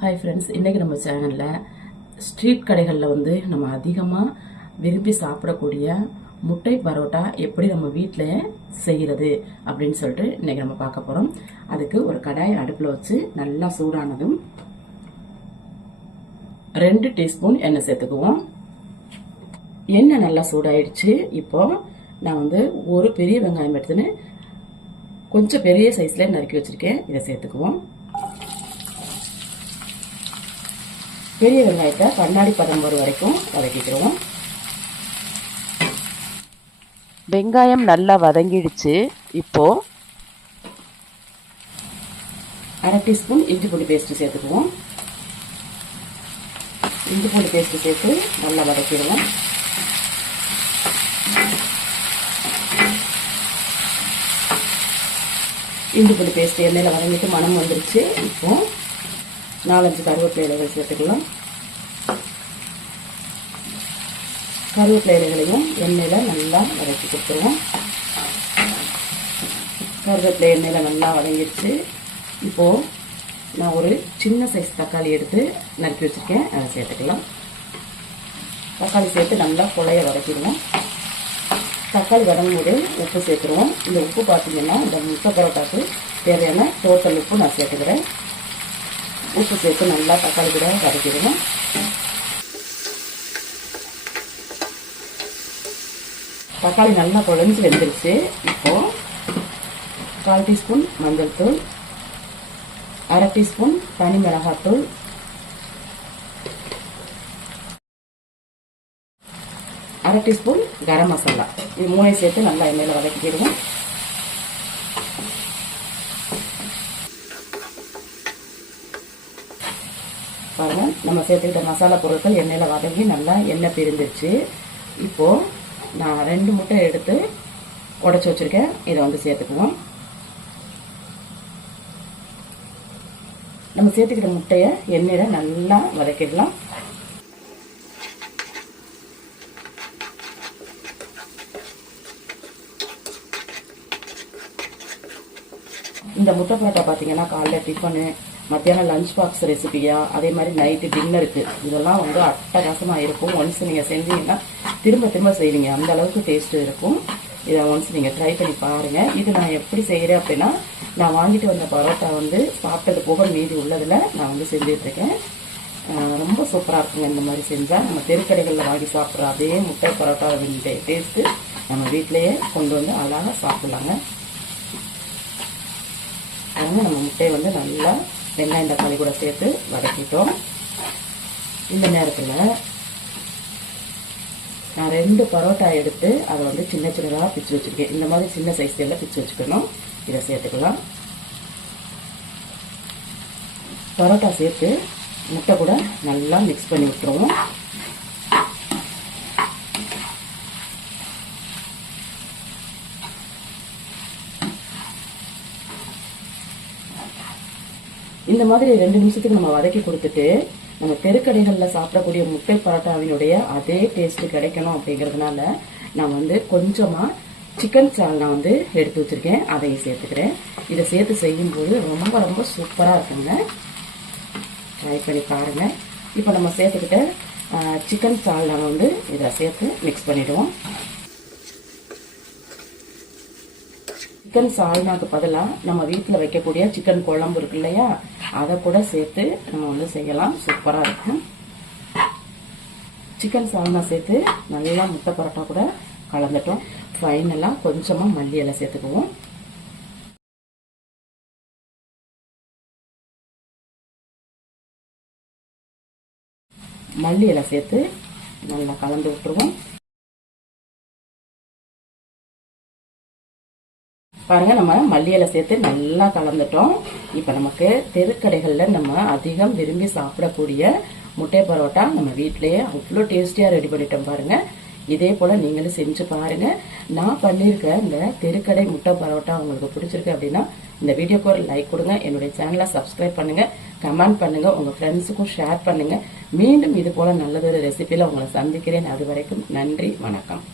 Hi friends, இன்றைக்கி நம்ம சேனலில் ஸ்ட்ரீட் கடைகளில் நம்ம அதிகமாக விரும்பி சாப்பிடக்கூடிய முட்டை பரோட்டா எப்படி நம்ம வீட்டில் செய்கிறது அப்படின்னு சொல்லிட்டு இன்றைக்கி நம்ம பார்க்க போகிறோம். அதுக்கு ஒரு கடாய் அடுப்பில் வச்சு நல்லா சூடானதும் 2 டீஸ்பூன் எண்ணெய் சேர்த்துக்குவோம். எண்ணெய் நல்லா சூடாயிடுச்சு. இப்போது நான் ஒரு பெரிய வெங்காயம் எடுத்துன்னு கொஞ்சம் பெரிய சைஸில் நறுக்கி வச்சுருக்கேன். இதை சேர்த்துக்குவோம். பெரிய வெங்காயத்தை கண்ணாடி பதம் வரும் வரைக்கும் வதக்கிக்கிறோம். வெங்காயம் நல்லா வதங்கிடுச்சு. இப்போ 1/2 டீஸ்பூன் இஞ்சி பூண்டு பேஸ்ட் சேர்த்துக்குவோம். இஞ்சி பூண்டு பேஸ்ட் சேர்த்து நல்லா வதக்கிடுவோம். இஞ்சி பூண்டு பேஸ்ட் எண்ணெயில் வதங்கிட்டு மனம் வந்துருச்சு. இப்போ 4-5 கருவேப்பிலை இலைகள் சேர்த்துக்கலாம். கருவேப்பிலை இலைகளையும் எண்ணெயில் நல்லா வதக்கி கொடுத்துருவோம். கருவேப்பிலை எண்ணெயில் நல்லா வதங்கிடுச்சு. இப்போது நான் ஒரு சின்ன சைஸ் தக்காளி எடுத்து நறுக்கி வச்சுருக்கேன். அதை சேர்த்துக்கலாம். தக்காளி சேர்த்து நல்லா குழைய வதக்கிடுவோம். தக்காளி வதங்கும் போது உப்பு சேர்த்துருவோம். இந்த உப்பு பார்த்தீங்கன்னா இந்த முட்டை பரோட்டாக்கு தேவையான டோட்டல் உப்பு நான் சேர்த்துக்கிறேன். உப்பு சேர்த்து நல்லா தக்காளி கூட வதக்கிடுவோம். தக்காளி நல்லா குழஞ்சி வெந்துருச்சு. இப்போது 1/4 டீஸ்பூன் மஞ்சள் தூள், 1/2 டீஸ்பூன் தனி மிளகாத்தூள், 1/2 டீஸ்பூன் கரம் மசாலா, இது 3 சேர்த்து நல்லா எண்ணெயில் வதக்கிடுவோம். பாருங்க, நம்ம சேர்த்துக்கிட்ட மசாலா பொருட்கள் எண்ணெயில் வதங்கி நல்லா எண்ணெய் பிரிந்துருச்சு. இப்போது நான் 2 முட்டை எடுத்து உடச்சி வச்சுருக்கேன். இதை சேர்த்துக்குவோம். நம்ம சேர்த்துக்கிட்ட முட்டையை எண்ணெயில் நல்லா வதக்கிடலாம். இந்த முட்டை பரோட்டா பார்த்தீங்கன்னா காலைல டிஃபனு, மத்தியானம் லஞ்ச் பாக்ஸ் ரெசிபியா, அதே மாதிரி நைட்டு டின்னருக்கு இதெல்லாம் அட்டகாசமாக இருக்கும். ஒன்ஸ் நீங்கள் செஞ்சீங்கன்னா திரும்ப திரும்ப செய்வீங்க. அந்த அளவுக்கு டேஸ்ட்டு இருக்கும். இதை ஒன்ஸ் நீங்கள் ட்ரை பண்ணி பாருங்கள். இது நான் எப்படி செய்கிறேன் அப்படின்னா, நான் வாங்கிட்டு வந்த பரோட்டா சாப்பிட்டது போக மீதி உள்ளதில் நான் செஞ்சுட்ருக்கேன். ரொம்ப சூப்பராக இருக்குங்க. இந்த மாதிரி செஞ்சால் நம்ம தெருக்கடைகளில் வாங்கி சாப்பிட்ற அதே முட்டை பரோட்டாவின் டேஸ்ட்டு நம்ம வீட்டிலையே கொண்டு அழகாக சாப்பிட்லாங்க. நம்ம முட்டையை நல்லா வெங்காயம் தக்காளி கூட சேர்த்து வதக்கிட்டோம். இந்த நேரத்தில் நான் 2 பரோட்டா எடுத்து அதை சின்ன சின்னதாக பிச்சு வச்சுருக்கேன். இந்த மாதிரி சின்ன சைஸ்ல பிச்சு வச்சுக்கணும். இதை சேர்த்துக்கலாம். பரோட்டா சேர்த்து முட்டை கூட நல்லா மிக்ஸ் பண்ணி விட்டுருவோம். இந்த மாதிரி 2 நிமிஷத்துக்கு நம்ம வதக்கி கொடுத்துட்டு, நம்ம தெருக்கடைகளில் சாப்பிடக்கூடிய முட்டை பரோட்டாவினுடைய அதே டேஸ்ட்டு கிடைக்கணும் அப்படிங்கிறதுனால நான் கொஞ்சமாக சிக்கன் சால்னா எடுத்து வச்சுருக்கேன். அதையும் சேர்த்துக்கிறேன். இதை சேர்த்து செய்யும்போது ரொம்ப ரொம்ப சூப்பராக இருக்குங்க. ட்ரை பண்ணி பாருங்கள். இப்போ நம்ம சேர்த்துக்கிட்ட சிக்கன் சால்னா இதை சேர்த்து மிக்ஸ் பண்ணிவிடுவோம். சிக்கன் சால்னாக்கு பதிலாக நம்ம வீட்டில் வைக்கக்கூடிய சிக்கன் குழம்பு இருக்கு இல்லையா, அதை கூட சேர்த்து நம்ம செய்யலாம். சூப்பராக இருக்கும். சிக்கன் சால்னா சேர்த்து நல்லா முட்டை பரோட்டா கூட கலந்துட்டோம். ஃபைனலாக கொஞ்சமாக மல்லி இலை சேர்த்துக்குவோம். மல்லி இலை சேர்த்து நல்லா கலந்து விட்டுருவோம். பாருங்க, நம்ம மல்லி இலை சேர்த்து நல்லா கலந்துட்டோம். இப்போ நமக்கு தெருக்கடைகளில் நம்ம அதிகம் விரும்பி சாப்பிடக்கூடிய முட்டை பரோட்டா நம்ம வீட்டிலேயே அவ்வளோ டேஸ்டியாக ரெடி பண்ணிட்டோம். பாருங்க, இதே போல் நீங்களும் செஞ்சு பாருங்க. நான் பண்ணியிருக்க இந்த தெருக்கடை முட்டை பரோட்டா உங்களுக்கு பிடிச்சிருக்கு அப்படின்னா இந்த வீடியோக்கு ஒரு லைக் கொடுங்க. என்னுடைய சேனலை சப்ஸ்கிரைப் பண்ணுங்க, கமெண்ட் பண்ணுங்க, உங்கள் ஃப்ரெண்ட்ஸுக்கும் ஷேர் பண்ணுங்க. மீண்டும் இது போல நல்லதொரு ரெசிபியில் உங்களை சந்திக்கிறேன். அது வரைக்கும் நன்றி, வணக்கம்.